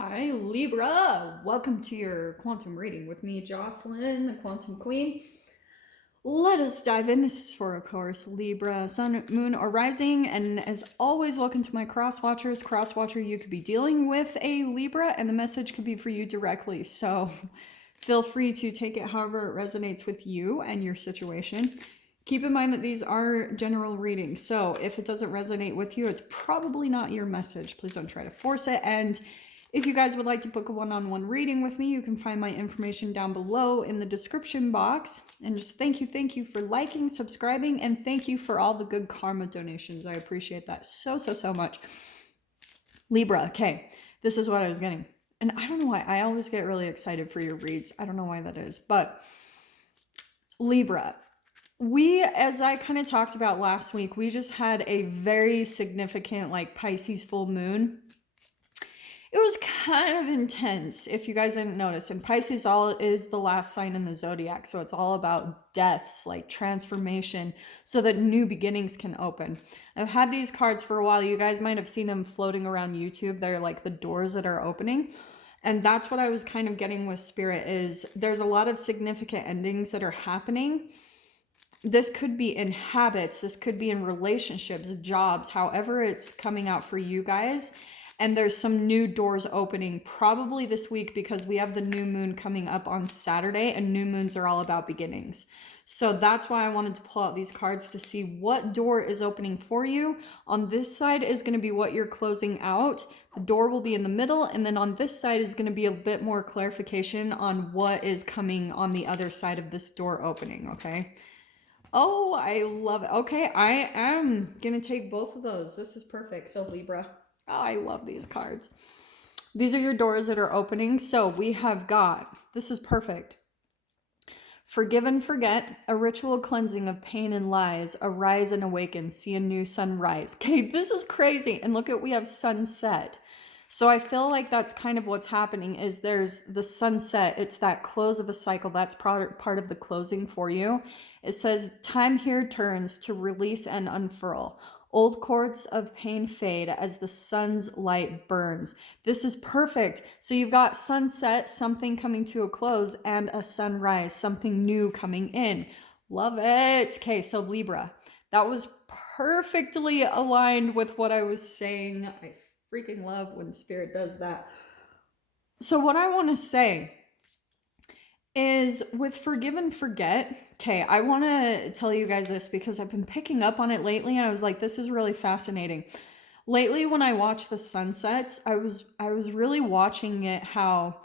Hi, Libra. Welcome to your quantum reading with me, Jocelyn, the Quantum Queen. Let us dive in. This is for, of course, Libra, Sun, Moon, or Rising. And as always, welcome to my cross watchers. Cross watcher, you could be dealing with a Libra, and the message could be for you directly. So feel free to take it however it resonates with you and your situation. Keep in mind that these are general readings. So if it doesn't resonate with you, it's probably not your message. Please don't try to force it. And if you guys would like to book a one-on-one reading with me, you can find my information down below in the description box. And just thank you for liking, subscribing, and thank you for all the good karma donations. I appreciate that so much. Libra, okay, this is what I was getting. And I don't know why, I always get really excited for your reads. I don't know why that is, but Libra. We, as I kind of talked about last week, we just had a very significant Pisces full moon. It was kind of intense, if you guys didn't notice. And Pisces is the last sign in the zodiac, so it's all about deaths, like transformation, so that new beginnings can open. I've had these cards for a while. You guys might have seen them floating around YouTube. They're like the doors that are opening. And that's what I was kind of getting with Spirit, is there's a lot of significant endings that are happening. This could be in habits, this could be in relationships, jobs, however it's coming out for you guys. And there's some new doors opening probably this week, because we have the new moon coming up on Saturday, and new moons are all about beginnings. So that's why I wanted to pull out these cards to see what door is opening for you. On this side is going to be what you're closing out. The door will be in the middle, and then on this side is going to be a bit more clarification on what is coming on the other side of this door opening, okay? Oh, I love it. Okay, I am going to take both of those. This is perfect. So Libra. Oh, I love these cards. These are your doors that are opening. So we have got, this is perfect. Forgive and forget, a ritual cleansing of pain and lies, arise and awaken, see a new sunrise. Okay, this is crazy. And look at, we have sunset. So I feel like that's kind of what's happening, is there's the sunset. It's that close of a cycle. That's part of the closing for you. It says, time here turns to release and unfurl. Old cords of pain fade as the sun's light burns. This is perfect. So you've got sunset, something coming to a close, and a sunrise, something new coming in. Love it. Okay, so Libra. That was perfectly aligned with what I was saying. I freaking love when Spirit does that. So what I want to say is, with forgive and forget, okay, I want to tell you guys this because I've been picking up on it lately, and I was like, this is really fascinating. Lately, when I watch the sunsets, I was really watching it, how,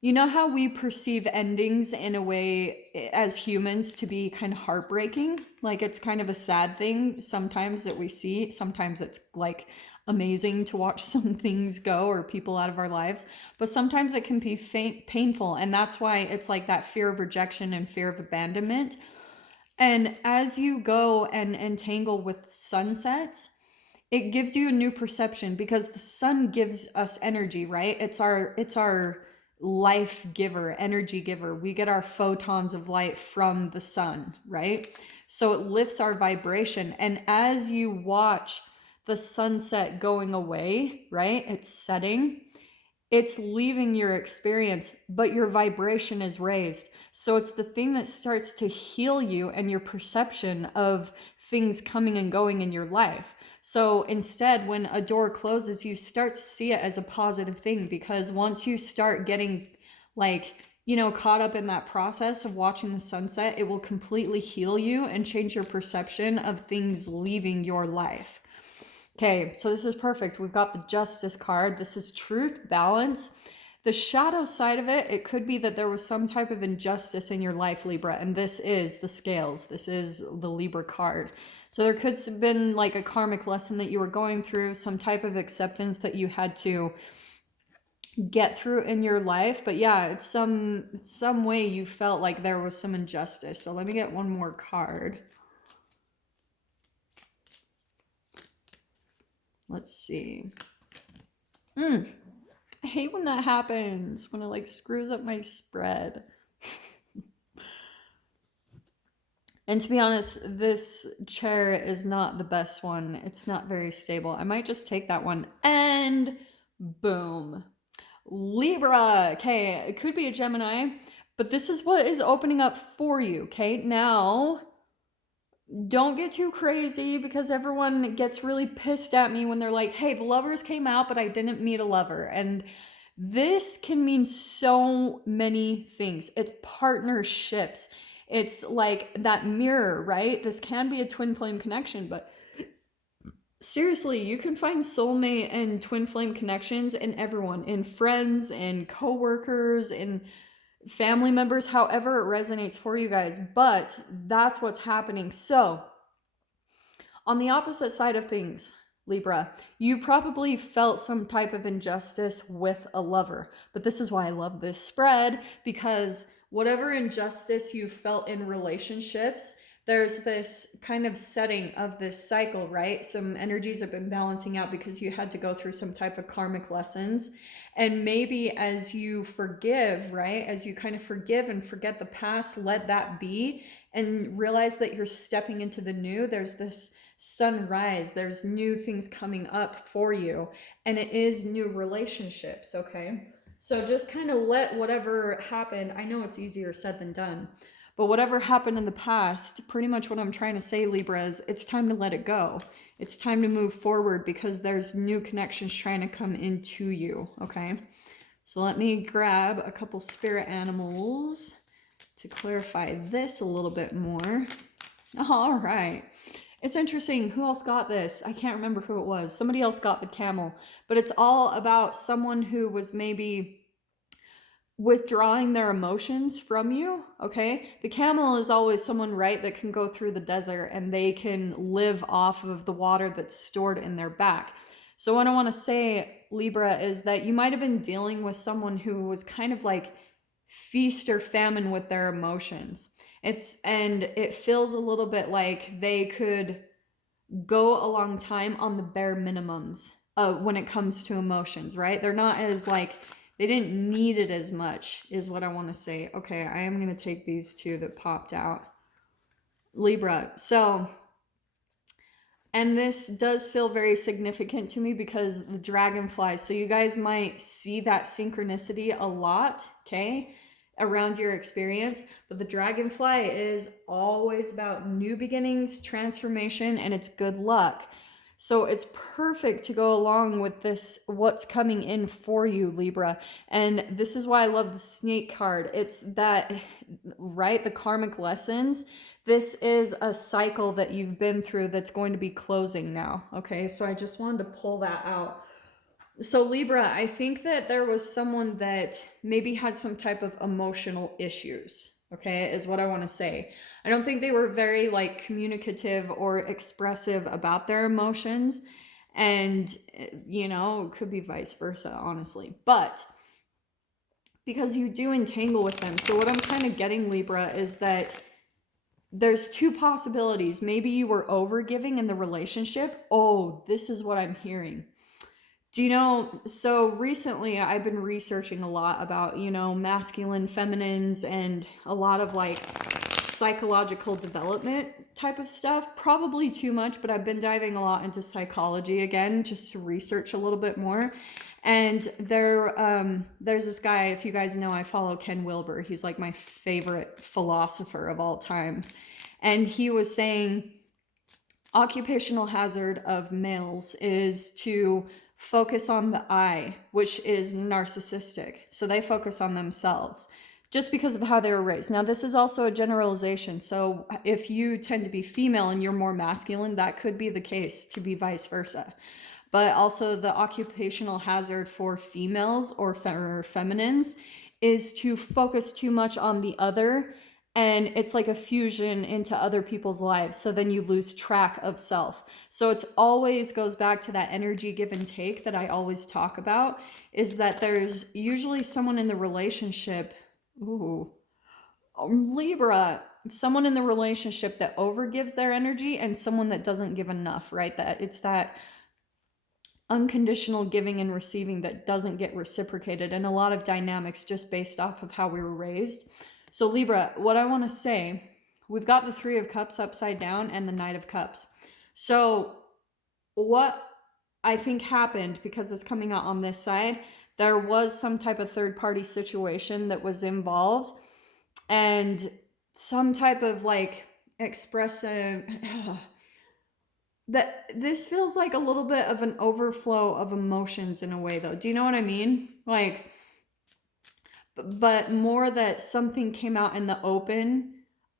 you know how we perceive endings in a way as humans to be kind of heartbreaking? Like, it's kind of a sad thing sometimes that we see. Sometimes it's like amazing to watch some things go, or people out of our lives, but sometimes it can be painful, and that's why it's like that fear of rejection and fear of abandonment. And as you go and entangle with sunsets, it gives you a new perception, because the sun gives us energy, right? It's our life giver, energy giver. We get our photons of light from the sun, right? So it lifts our vibration. And as you watch the sunset going away, right? It's setting. It's leaving your experience, but your vibration is raised. So it's the thing that starts to heal you and your perception of things coming and going in your life. So instead, when a door closes, you start to see it as a positive thing, because once you start getting caught up in that process of watching the sunset, it will completely heal you and change your perception of things leaving your life. Okay, so this is perfect. We've got the Justice card. This is truth, balance. The shadow side of it, it could be that there was some type of injustice in your life, Libra, and this is the scales. This is the Libra card. So there could have been like a karmic lesson that you were going through, some type of acceptance that you had to get through in your life. But yeah, it's some way you felt like there was some injustice. So let me get one more card. Let's see. I hate when that happens, when it screws up my spread. And to be honest, this chair is not the best one. It's not very stable. I might just take that one, and boom. Libra, okay, it could be a Gemini, but this is what is opening up for you, okay? Now, don't get too crazy because everyone gets really pissed at me when they're like, hey, the lovers came out, but I didn't meet a lover. And this can mean so many things. It's partnerships. It's like that mirror, right? This can be a twin flame connection, but seriously, you can find soulmate and twin flame connections in everyone, in friends, in coworkers, in family members, however it resonates for you guys. But that's what's happening. So, on the opposite side of things, Libra, you probably felt some type of injustice with a lover. But this is why I love this spread, because whatever injustice you felt in relationships, there's this kind of setting of this cycle, right? Some energies have been balancing out because you had to go through some type of karmic lessons. And maybe as you forgive, right? As you kind of forgive and forget the past, let that be, and realize that you're stepping into the new, there's this sunrise, there's new things coming up for you, and it is new relationships, okay? So just kind of let whatever happened, I know it's easier said than done, but whatever happened in the past, pretty much what I'm trying to say, Libra, is it's time to let it go. It's time to move forward because there's new connections trying to come into you, okay? So let me grab a couple spirit animals to clarify this a little bit more. All right. It's interesting. Who else got this? I can't remember who it was. Somebody else got the camel. But it's all about someone who was maybe withdrawing their emotions from you, okay? The camel is always someone, right, that can go through the desert and they can live off of the water that's stored in their back. So what I want to say, Libra, is that you might have been dealing with someone who was kind of like feast or famine with their emotions. It feels a little bit like they could go a long time on the bare minimums when it comes to emotions, right? They're not as like, they didn't need it as much, is what I want to say. Okay, I am going to take these two that popped out. Libra. So, and this does feel very significant to me because the dragonflies. So you guys might see that synchronicity a lot, okay, around your experience. But the dragonfly is always about new beginnings, transformation, and it's good luck. So it's perfect to go along with this, what's coming in for you, Libra. And this is why I love the snake card. It's that, right, the karmic lessons. This is a cycle that you've been through that's going to be closing now, okay? So I just wanted to pull that out. So Libra, I think that there was someone that maybe had some type of emotional issues, okay, is what I want to say. I don't think they were very like communicative or expressive about their emotions, and you know, it could be vice versa, honestly. But because you do entangle with them, so what I'm kind of getting, Libra, is that there's two possibilities. Maybe you were overgiving in the relationship. Oh, this is what I'm hearing. Do you know, so recently I've been researching a lot about, you know, masculine, feminines, and a lot of like psychological development type of stuff. Probably too much, but I've been diving a lot into psychology again, just to research a little bit more. And there's this guy, if you guys know, I follow Ken Wilber. He's like my favorite philosopher of all times. And he was saying occupational hazard of males is to focus on the I, which is narcissistic. So they focus on themselves just because of how they were raised. Now, this is also a generalization. So if you tend to be female and you're more masculine, that could be the case to be vice versa. But also the occupational hazard for females or feminines is to focus too much on the other, and it's like a fusion into other people's lives. So then you lose track of self. So it's always goes back to that energy give and take that I always talk about, is that there's usually someone in the relationship, Libra, someone in the relationship that overgives their energy and someone that doesn't give enough, right? That it's that unconditional giving and receiving that doesn't get reciprocated, and a lot of dynamics just based off of how we were raised. So Libra, what I want to say, we've got the Three of Cups upside down and the Knight of Cups. So what I think happened, because it's coming out on this side, there was some type of third-party situation that was involved, and some type of like expressive that this feels like a little bit of an overflow of emotions in a way, though. Do you know what I mean? Like, but more that something came out in the open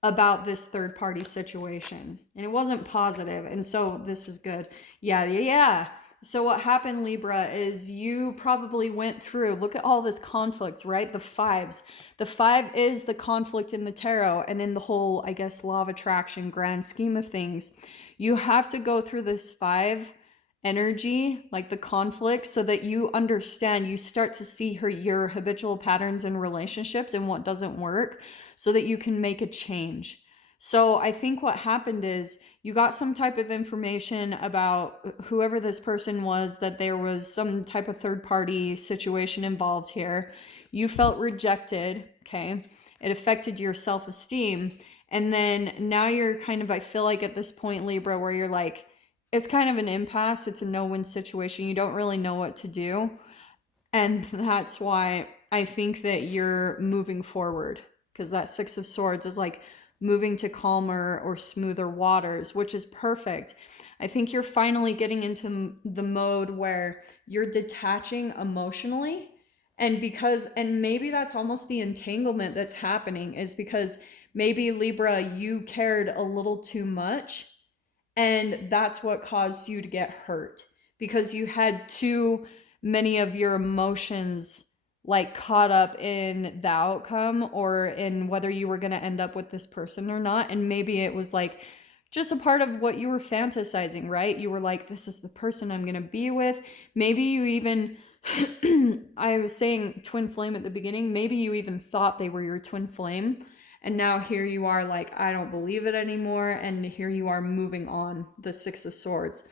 about this third party situation, and it wasn't positive, and so this is good. Yeah. So what happened, Libra, is you probably went through, look at all this conflict, right? The fives. The five is the conflict in the tarot and in the whole, I guess, law of attraction grand scheme of things. You have to go through this five energy, like the conflict, so that you understand, you start to see your habitual patterns in relationships and what doesn't work, so that you can make a change. So I think what happened is you got some type of information about whoever this person was, that there was some type of third party situation involved here. You felt rejected, okay? It affected your self-esteem. And then now you're kind of, I feel like at this point, Libra, where you're like, it's kind of an impasse. It's a no-win situation. You don't really know what to do. And that's why I think that you're moving forward, because that Six of Swords is like moving to calmer or smoother waters, which is perfect. I think you're finally getting into the mode where you're detaching emotionally. And maybe that's almost the entanglement that's happening, is because maybe, Libra, you cared a little too much, and that's what caused you to get hurt, because you had too many of your emotions like caught up in the outcome or in whether you were going to end up with this person or not. And maybe it was like just a part of what you were fantasizing, right? You were like, this is the person I'm going to be with. Maybe you even, I was saying twin flame at the beginning, maybe you even thought they were your twin flame. And now here you are like, I don't believe it anymore. And here you are moving on, the Six of Swords,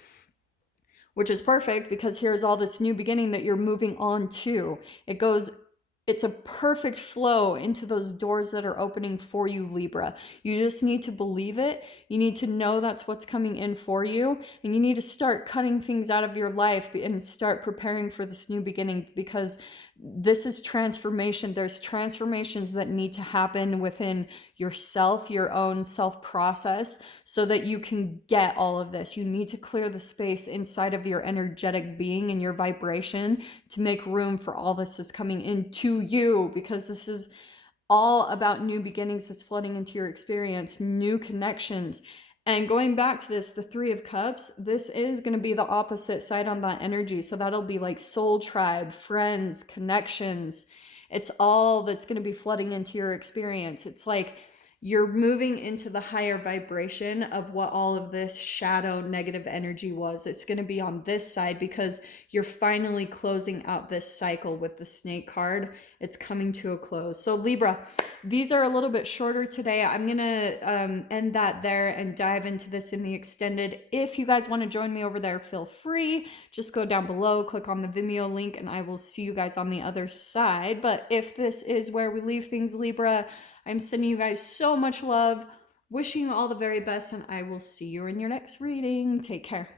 which is perfect, because here's all this new beginning that you're moving on to. It's a perfect flow into those doors that are opening for you, Libra. You just need to believe it. You need to know that's what's coming in for you. And you need to start cutting things out of your life and start preparing for this new beginning, because this is transformation. There's transformations that need to happen within yourself, your own self process, so that you can get all of this. You need to clear the space inside of your energetic being and your vibration to make room for all this is coming into you, because this is all about new beginnings that's flooding into your experience, new connections. And going back to this, the Three of Cups, this is going to be the opposite side on that energy. So that'll be like soul tribe, friends, connections. It's all that's going to be flooding into your experience. It's like you're moving into the higher vibration of what all of this shadow negative energy was. It's going to be on this side, because you're finally closing out this cycle with the snake card. It's coming to a close. So Libra, these are a little bit shorter today. I'm going to end that there and dive into this in the extended. If you guys want to join me over there, feel free. Just go down below, click on the Vimeo link, and I will see you guys on the other side. But if this is where we leave things, Libra, I'm sending you guys so much love, wishing you all the very best, and I will see you in your next reading. Take care.